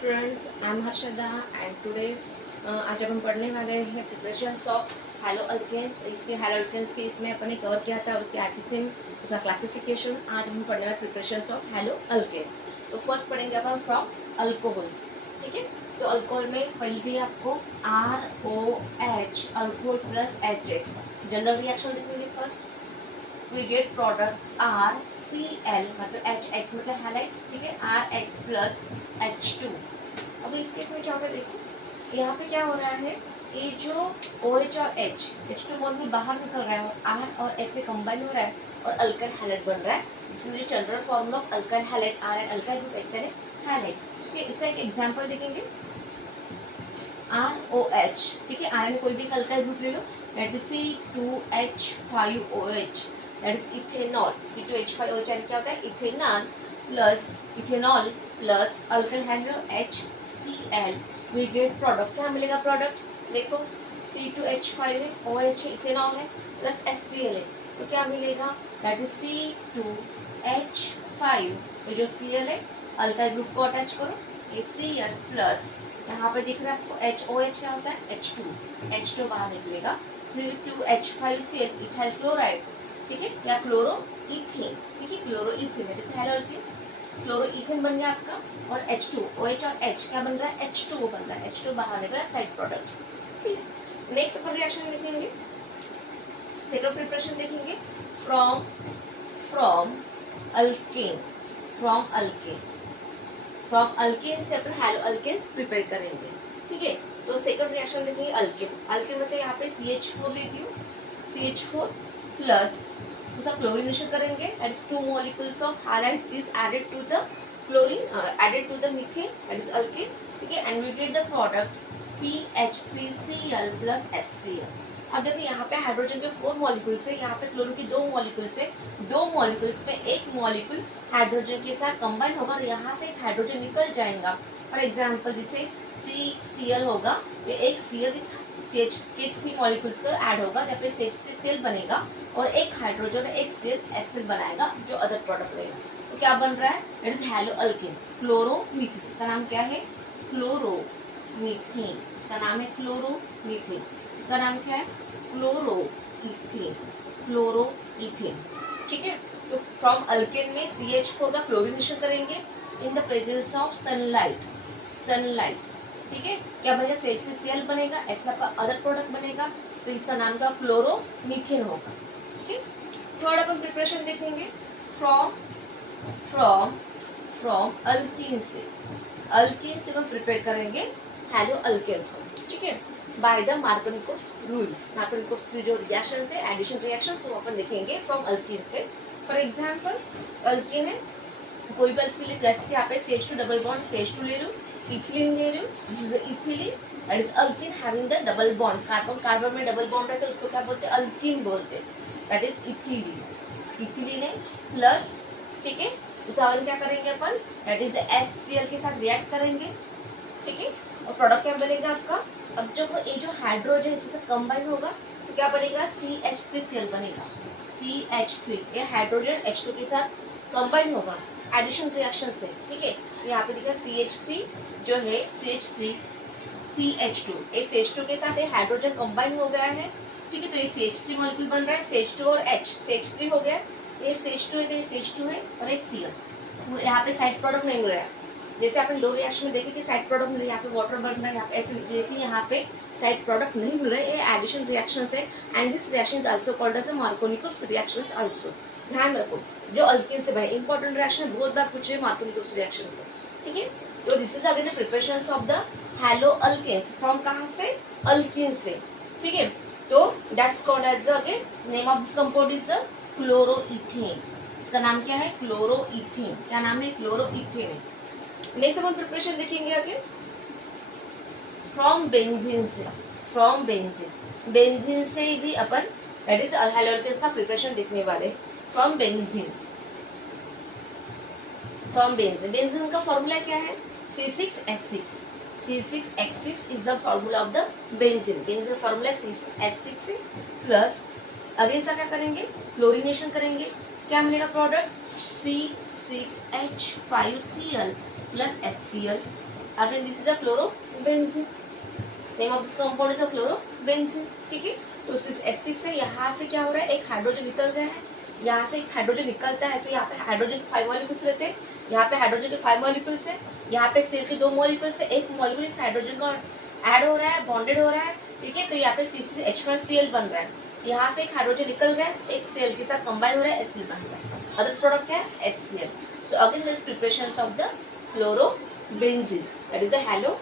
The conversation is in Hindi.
Students, I am Harshada and today आज हम पढ़ने वाले हैं प्रिपरेशंस ऑफ हैलो अल्केन्स। इसके हैलो अल्केन्स के इसमें अपन ने कवर किया था उसके एपिसिम, उसका क्लासिफिकेशन। आज हम पढ़ने वाले प्रिपरेशंस ऑफ हैलो अल्केन्स। तो फर्स्ट पढ़ेंगे अपन फ्रॉम अल्कोहल्स। ठीक है, तो अल्कोहल में पहले आपको ROH alcohol plus HX general reaction देखेंगे। First we get product RCl मतलब HX मतलब हैलाइड, ठीक है, RX प्लस H2। अब इस केस में क्या होगा, देखो यहाँ पे क्या हो रहा है, ये जो OH और H2 मॉलिक्यूल बाहर निकल रहा है और R और H से कंबाइन हो रहा है और अल्काइल हैलाइड बन रहा है। This is the general formula of alkyl halide, R and alkyl group X and halide. ठीक है, इसका एक एग्जांपल देखेंगे, ROH, ठीक है, R कोई भी अल्काइल ग्रुप ले लो, that is C2H5OH, that is ethanol. C2H5OH क्या होता है, ethanol plus alkyl hydrogen HCl, we get product. क्या मिलेगा प्रोडक्ट, देखो C2H5 है, OH है, इथेनॉल है, प्लस HCl है, तो क्या मिलेगा, दैट इज C2H5, ये जो Cl है अल्काइल ग्रुप को अटैच करो, ये Cl प्लस यहाँ पे दिख रहा है आपको HOH क्या होता है, H2 बाहर निकलेगा, C2H5Cl इथाइल क्लोराइड, ठीक है, या क्लोरो इथेन, ठीक है, chloroethane, it is haloalkanes, chloroethane बन गया आपका। और H2, OH और H क्या बन रहा है, H2 बन रहा है, H2 बाहर निकला साइड प्रोडक्ट। ठीक है, नेक्स्ट अपन रिएक्शन देखेंगे, सेकंड प्रिपरेशन देखेंगे फ्रॉम अल्केन, फ्रॉम अल्केन से अपन हैलो अल्केन्स प्रिपेयर करेंगे। ठीक है, तो सेकंड रिएक्शन देखेंगे अल्केन मतलब यहाँ पे CH4 लेती हूँ, CH4 प्लस उसका क्लोरीनेशन करेंगे, that is 2 molecules of halide is added to the chlorine, added to the methane, that is alkane. ठीक है, and we get the product CH3Cl plus HCl। अब देखिए यहाँ पे हाइड्रोजन के 4 मॉलिक्यूल्स है, यहाँ पे क्लोरीन की 2 मॉलिक्यूल्स है, 2 मॉलिक्यूल्स में एक मॉलिक्यूल हाइड्रोजन के साथ कंबाइन होगा और यहाँ से एक हाइड्रोजन निकल जाएगा। फॉर एग्जाम्पल जैसे CCl होगा, ये एक Cl CH के 3 मॉलिक्यूल्स को ऐड होगा, जहाँ पे CH3Cl बनेगा और एक हाइड्रोजन एक ClHCl बनाएगा जो अदर प्रोडक्ट रहेगा। तो क्या बन रहा है, that is hello alkane, chloromethane. इसका नाम क्या है, क्लोरोमीथेन, इसका नाम है क्लोरोमीथेन, इसका नाम क्या है, क्लोरोइथेन। ठीक है, तो फ्रॉम अल्केन में CH4 का क्लोरीनेशन करेंगे in the presence of sunlight, ठीक है, क्या बनेगा, CH3Cl बनेगा, ऐसा का अदर प्रोडक्ट बनेगा, तो इसका नाम क्या, क्लोरोमीथेन होगा। ठीक है, थर्ड अपन प्रिपरेशन देखेंगे फ्रॉम अल्कीन से हम प्रिपेयर करेंगे हैलो अल्केन्स को। ठीक है, by the Markovnikov's rules, Markovnikov's की जो रिएक्शन है, एडिशन रिएक्शन, वो अपन देखेंगे फ्रॉम अल्कीन से। फॉर एग्जाम्पल अल्कीन है, कोई भी अल्कीन जैसे यहाँ पे CH2 डबल बॉन्ड CH2 ले लूँ, इथिलीन ले लूँ, ethylene that is alkyne having the double bond, carbon में डबल बॉन्ड रहता है, उसको क्या बोलते हैं, अल्कीन बोलते हैं, दैट इज इथिलीन है प्लस, ठीक है, उसका अगर क्या करेंगे अपन, दैट इज HCl के साथ रिएक्ट करेंगे। ठीक है, और प्रोडक्ट क्या बनेगा आपका, अब जब ये जो हाइड्रोजन इसके साथ कंबाइन होगा तो क्या बनेगा, CH3Cl बनेगा, CH3, ये हाइड्रोजन H2 के साथ कंबाइन होगा एडिशन रिएक्शन से। ठीक है, यहाँ पे देखा CH3 जो है CH3 CH2, ये CH2 के साथ ये हाइड्रोजन कंबाइन हो गया है। ठीक है, तो ये CH3 मॉलिक्यूल बन रहा है, CH2 और H, CH3 हो गया, ये CH2 है तो ये CH2 है और ये Cl, यहाँ पे साइड प्रोडक्ट नहीं मिल रहा है। जैसे आपने 2 रिएक्शन में देखे कि साइड प्रोडक्ट मिल रहा है, यहाँ पे वाटर बन रहा है, यहाँ पे एसिड, लेकिन यहाँ पे साइड प्रोडक्ट नहीं मिल रहा है, ये एडिशन रिएक्शन है and this reaction is also called as Markovnikov's reaction also. ध्यान रखो, जो अल्कीन से बने इंपॉर्टेंट रिएक्शन बहुत बार पूछे मार्कोनिकोव्स रिएक्शन को। ठीक है, तो this is again the preparations of the haloalkanes from कहाँ से, अल्कीन से। ठीक है, तो that's called as again name of this compound is chloroethane, इसका नाम क्या है, क्लोरोइथेन, क्या नाम है, क्लोरोइथेन। नेक्स्ट अपन प्रिपरेशन देखेंगे अगेन फ्रॉम बेंजीन से भी अपन दैट इज हैलो अल्केन्स का प्रिपरेशन देखने वाले। फ्रॉम बेंजीन का फॉर्मूला क्या है, C6H6 is the formula of the benzene formula C6H6 है, प्लस अगेन क्या करेंगे, क्लोरीनेशन करेंगे, क्या मिलेगा product, C6H5Cl plus HCl, again this is a fluorobenzene, name of this compound is a fluorobenzene, ठीक है। तो S6 है, यहाँ से क्या हो रहा है, एक हाइड्रोजन निकल रहा है, यहाँ से एक हाइड्रोजन निकलता है, तो यहाँ पे हाइड्रोजन के 5 मॉलिक्यूल्स रहते हैं, यहाँ पे हाइड्रोजन के 5 मॉलिक्यूल्स है, यहाँ पे सेल के 2 मॉलिक्यूल्स है, एक मॉलिक्यूल इस हाइड्रोजन का ऐड हो रहा है, बॉन्डेड हो रहा है, ठीक है। तो यहाँ पे C6H5Cl बन रहा है, यहाँ से एक हाइड्रोजन निकल रहा है, एक सेल के साथ कंबाइन हो रहा है, HCl बन रहा है, अदर प्रोडक्ट क्या है HCl। So again this preparation of the fluorobenzene, that is the hello